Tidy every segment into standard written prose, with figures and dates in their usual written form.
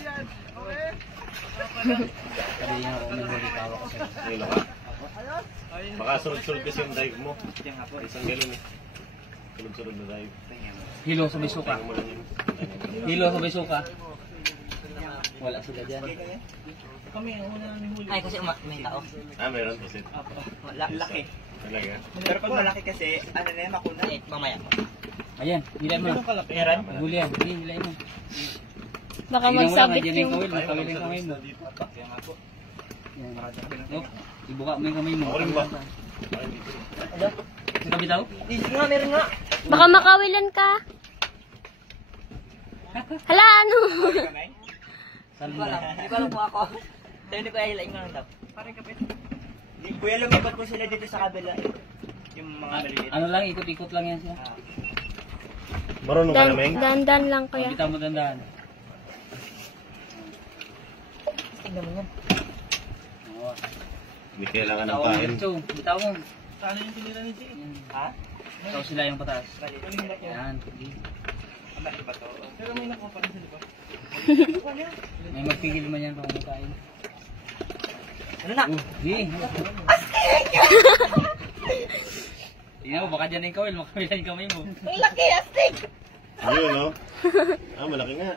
Hindi nga ako may tawa kasi. Hilo ka? Baka sunod-sunod kasi yung dive mo. Isang galon eh. Sunod-sunod na dive. Hilo sa bisuka. Hilo sa bisuka. Wala sila dyan. Ay, kasi may tao. Meron kasi. Laki. Talaga? Pero pag malaki kasi, ano na yan, makuna. Mamaya. Ayan, hilay mo. Meron? Huli yan. Hilay mo. Baka magsabit yung... yung... Makawil yung kamay mo. Yan. Ibuka mo yung kamay mo. Ako rin ba? Sa kabitaw? Nga, meron nga. Baka makawilan ka. Hala, ano? Saan Hindi mo ko alam. Hindi ko alam kung ako. Tayo hindi ko ahilain nga lang daw. Parang kapit. Kuya, lumipat po sila dito sa kabila. Yung mga maliliit. Ano lang, ikot-ikot lang yan siya. Marunong ka na, Meng? Dandan lang kuya. Kabitaw mo dandaan. Tingnan mo yan. Oo. Hindi kailangan ng Bitaw mo, pain. Mircho. Bitaw mo. Saan yung tinira ni Jay? Ha? Bitaw sila yung patas. Yan. Yan. Ang laki ba to? Pero may nakuha pa rin sila ba? May magpigil man yan pang kumakain. Ano na? Di. Tingnan mo, baka dyan yung kawil. Makawilan yung kamay mo. Ang laki, astig! Ayun, no? Malaki nga.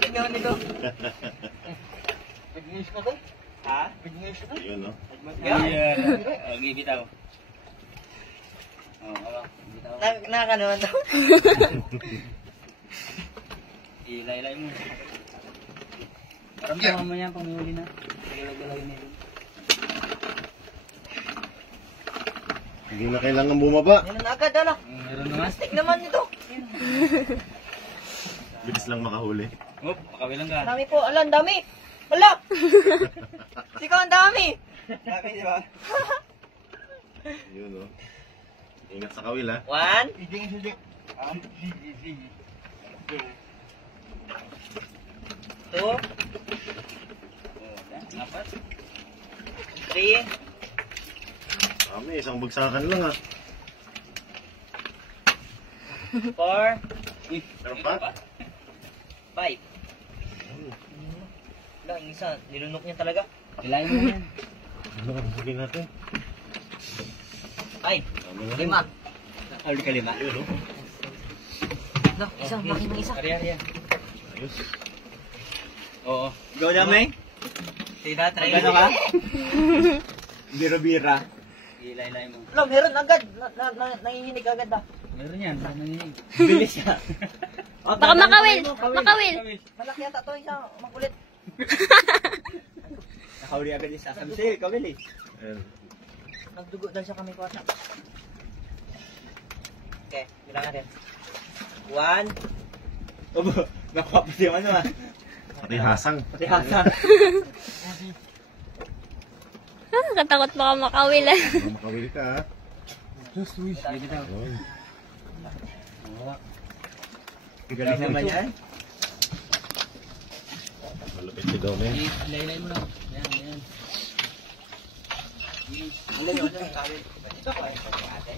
Tingnan mo nito. Big news na to? Ha? Big news na to? Ayun, no? Ayan. Okay, bitaw. Oo, bitaw. Nakakanaman to. Ilay-ilay mo. Paramdaman mo yan pang may huli na. Galag-galagin nila. Hindi na kailangan bumaba. Yan na agad, ala. Meron naman. Astig naman nito. Bilis lang makahuli. Oop, makabilang ka. Dami po, ala, ang dami. Wala! Sikaw, ang dami. Dami, di ba? Ayun, no? Ingat sa kawil, ha? 1, 2, 3, Isang bagsakan lang, ha? 4, Uy, Meron pa? 5. Wala, yung isa, nilunok niya talaga. kilayin mo yan. Ano ka sabihin natin? Ay, Dami na rin. 5. Uli ka 5. Ayun, no? No, isang, bakit ng isa? Ariya. Ayos. Oo. Go na, May. Sige, try mo ka. Bira-bira. Ilay-ilay mo. Wala, meron agad. Nanginginig agad ah. Meron yan. Nanginig. Bilis siya. Baka makawil. Makawil. Malaki yata ito, isa makulit. Nakahuli agad isa. Sabi sa'yo, kawil eh. Ayun. Nagdugo daw siya kami kuwata. Okay, bilang natin. 1. Obo, nakuha pa siya ano ah. Pati hasang. Pati hasang. Katakot baka makawil. Baka makawil ka, ha? Sige, bitaw. Ayun. Oo. Galing naman yan. Malapit si Dome. Ilay-ilay mo lang. Yan, yan. Alin yun, kawil. Ito ko ay ate.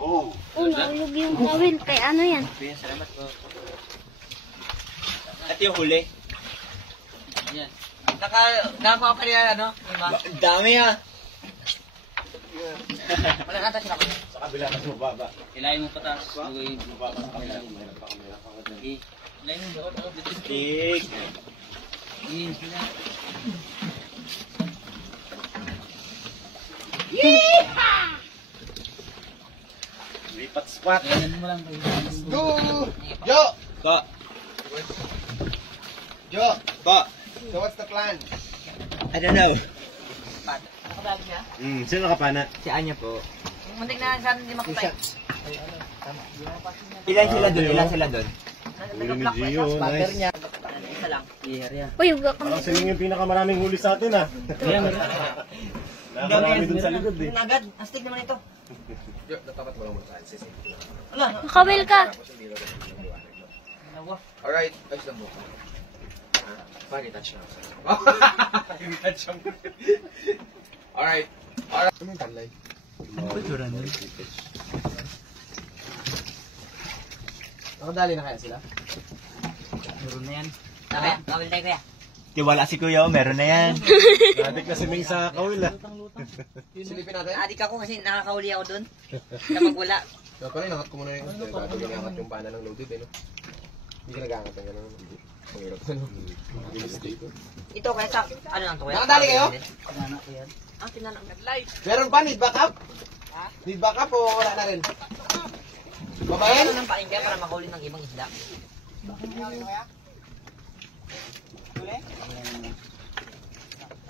Oh! Nahulog yung kawil. Kay ano yan? Salamat po. At yung huli. Yan. Nakakuha ka rin ano? Dami ah. Wala kanta sila. Sa kabila mas mababa. Ilayin mo patas. Ilay Mababa sa kabila. mo. Big. Lipat squat. Yan mo lang. Go! Jo! Ko. Jo! Ko. So what's the plan? I don't know. Nakabag niya? Sino nakapana? Si Anya po. Muntik na sana hindi makapay. Ilan sila doon? Ilan sila doon? Huli ni Gio, nice. niya. Isa lang. Uy, huwag ka Parang sila yung pinakamaraming huli sa atin, ha? Yan, meron. Nakarami dun sa likod, eh. Agad. Astig naman ito. Wala. Makawil ka. Alright, ayos lang mo. Bakit touch na? Touch mo. Alright. Alright. Ano yung talay? Nakadali na kaya sila? Meron na yan. Sabi, kawil tayo kuya. Tiwala si kuya, meron na yan. Nadik na si Ming sa kawil ah. Silipin natin. Adik ako kasi nakakahuli ako dun. Kapag wala. Kaya pala, inangat ko muna yung bago ginangat yung pana ng loaded eh, no? Hindi ka nag-angat ng gano'n. Pangirap na, no? Bilis dito. Ito kaya sa, ano lang to kuya? Nakadali kayo? Tinana ko yan. Ah, tinanong nag-live. Meron pa? Need backup? Need backup o wala na rin? Babayan? Ano ng paingga para makahuli ng ibang isda?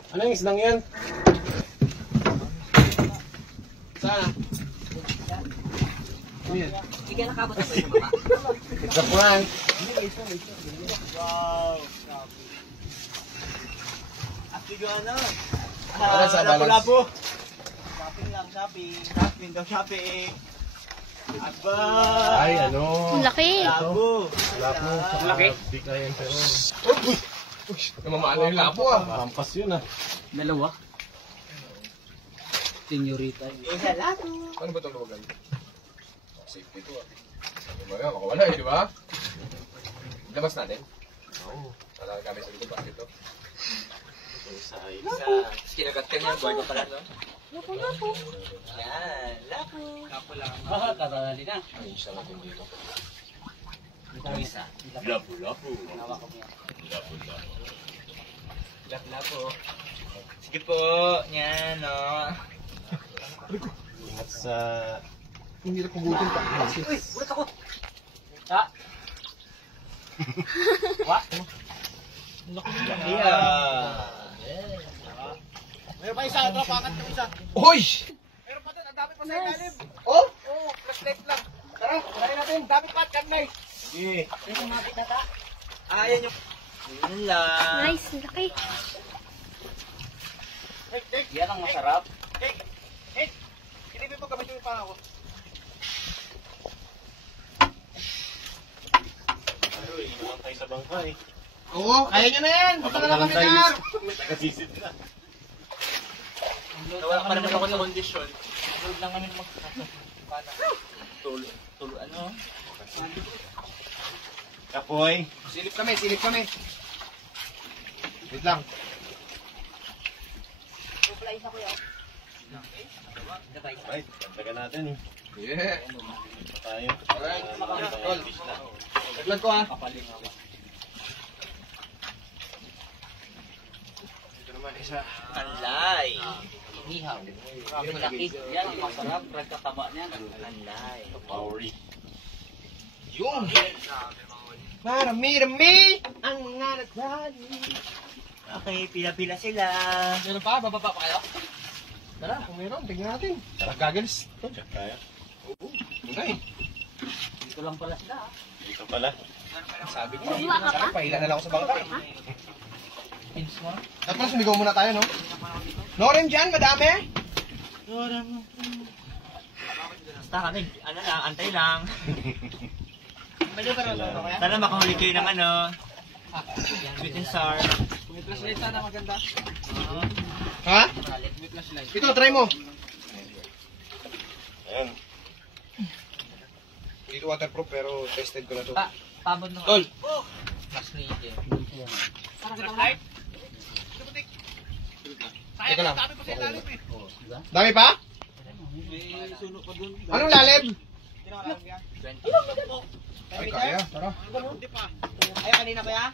Ano yung isdang yan? Saan? Hindi ka nakabot na sa baba. It's a prank. Para sa balance. Shopping lang, shopping. Shopping daw, shopping. Aba! Ay, ano? Ang laki. Labo! Lapo. Laki. Di kaya yung pero. Namamala yung lapo ah. Pampas yun ah. Dalawa. Senyorita. Isa labo! Ano ba itong luwagan? Safety to ah. Mamaya, makawala eh, di ba? Labas natin? Oo. Wala kami sa likod. Bakit ito? Kinagat ka niya, boy ko pala, no? Lapo! Yan, lapo! Lapo lang. Ah, katali na. Ay, isa natin dito. Isa. Lapo. Hawak ko yan. Lapo. Sige po, yan, no? At sa... Ang hirap pugutin pa. Uy, bulat ako! Ah! What? Yeah! Meron pa isa, ito, pakat yung isa. Hoy! Meron pa din, ang dami pa sa ilalim. Oh? Oo, flashlight lang. Tara, try natin. Dami pa, kanay. Sige. Ito mabit na ta. Ah, yan yung... Yun lang. Nice, ang laki. Yan ang masarap. Kilipin mo, gamit yung pangako. Ano, iwan tayo sa bangka eh. Oo, kaya nyo na yan. Punta na lang kami na. Nakasisid na. Wala pa naman ako sa kondisyon. Tulog lang kami ano? Kapoy. Silip kami. Wait lang. Wala isa ko yun. Right, dagdagan natin eh. Yeah. Ito tayo. Alright, tol. Taglan ko ha. Ito naman isa. Anlay. Ihaw. Grabe laki. Yan ang masarap. Pagkataba niyan. Anlay. Powery. Yung. Marami-rami ang mga nagdali. Okay, pila-pila sila. Meron pa? Bababa pa kayo? Tara, kung meron, tingnan natin. Tara, goggles. Check tayo. Oo. Okay. Dito lang pala sila. Dito pala. Sabi ko, Wala ka pa? pahila na lang ako sa bangka. Pins mo. Tapos sumigaw muna tayo, no? Noren dyan, madami. Basta kami, ano lang, antay lang. Sana makahuli kayo ng ano, sweet and sour. May flashlight sana maganda. Ha? May flashlight. Ito, try mo. Ayan. Hindi ito waterproof pero tested ko na to. Pabot nung Tol! mas ni Ije. Teka lang. Dami pa? Anong lalim? Ay, kaya. Tara. Ay, kanina ba ya?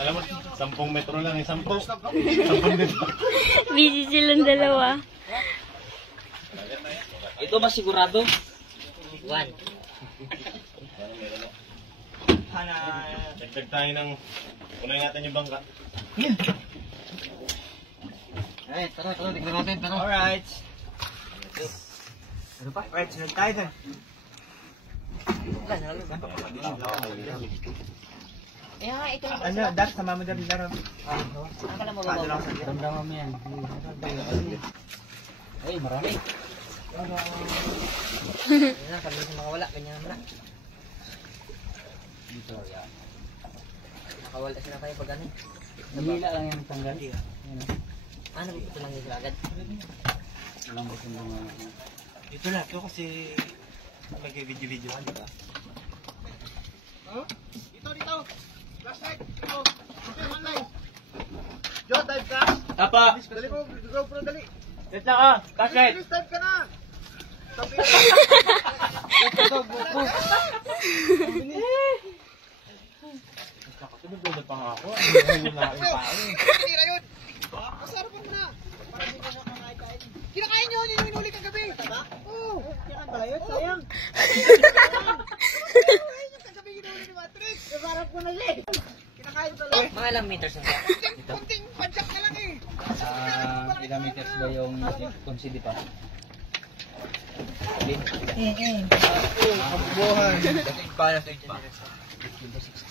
Alam mo, 10 metro lang eh. 10 metro. Busy silang dalawa. Ito ba sigurado? One. Hana. Dagdag tayo ng... Unahin natin yung bangka. Ay, tara, tignan natin. Tara. Alright. Ano pa? Alright, sunod tayo dun. Eh, ito lang. Ano, Dax, sama mo dyan laro. Ang kala mo Paano lang ba? sa dyan? Ramdaman mo yan. Ay, marami. Yan lang, pag hindi makawala, ganyan naman na. Dito, yan. Makawala sila kayo pag ano. Nahila lang yung tanggal. Yan. Ano, ito lang yung agad. Walang gusto ng mga... Ito na, ito kasi mag-video-video ka, di ba? Dito. Apa. Dali mo, GoPro, dali. Wait lang ah. Bakit? Start ka na. Tira yun. Masarap mo na. Para di ka makakain. Kinakain nyo, yun yung inuli kagabi. Oo. Kinakain pala yun, sayang. Yung kagabi inuli ni Matrix. Masarap ko na yun. Kinakain pala. Mga ilang meters na ba? Kunting padyak na lang eh. Ilang meters ba yung consider pa? Kabubuhan. Para sa pa. 15 to 16.